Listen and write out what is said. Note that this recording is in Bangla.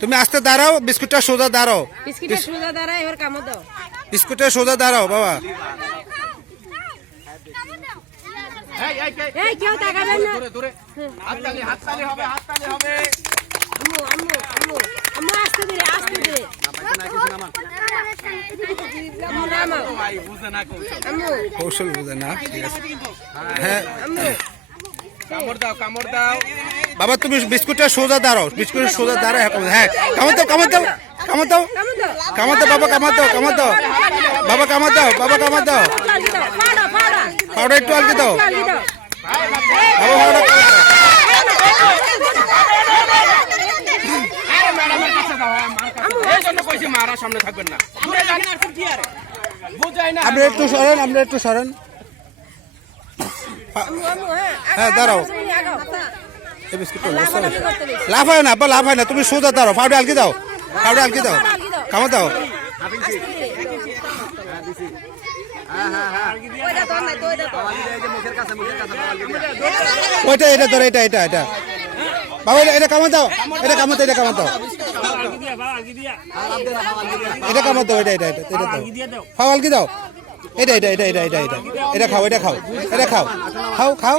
তুমি আস্তে দাঁড়াও, বিস্কুটটা সোজা দাঁড়াও, বিস্কুটটা সোজা দাঁড়া, এবার কামড় দাও। বিস্কুটটা সোজা দাঁড়াও বাবা। এই কেউ তাকাবেন না। হাততালি হবে। আম্মু আম্মু আম্মু আম্মু আস্তে ধীরে আস্তে ধীরে। আম্মু নামাও। আম্মু কৌশল বুঝে না, ঠিক আছে। হ্যাঁ আম্মু কামড় দাও বাবা, তুমি বিস্কুটটা সোজা দাঁড়াও, বিস্কুটটা সোজা দাঁড়াও। হ্যাঁ কামড় দাও কামড় দাও। বাবা, কামড় দাও বাবা, কামড় দাও। পাউডার একটু আলগে দাও বাবা, মারা সামনে থাকবেন না, আপনি একটু সরেন। হ্যাঁ দাঁড়াও, এই বিস্কুটটা লাভ হয় না আব্বা, লাভ হয় না, তুমি সোজা দাঁড়াও। পাউডার আলগে দাও, কামড় দাও। ওইটা, এটা ধরো, এটা বাবা, এটা কামড় দাও, এটা কামড় দাও, এটা কামড় দাও, খাও আলগি দাও, এটা খাও, খাও।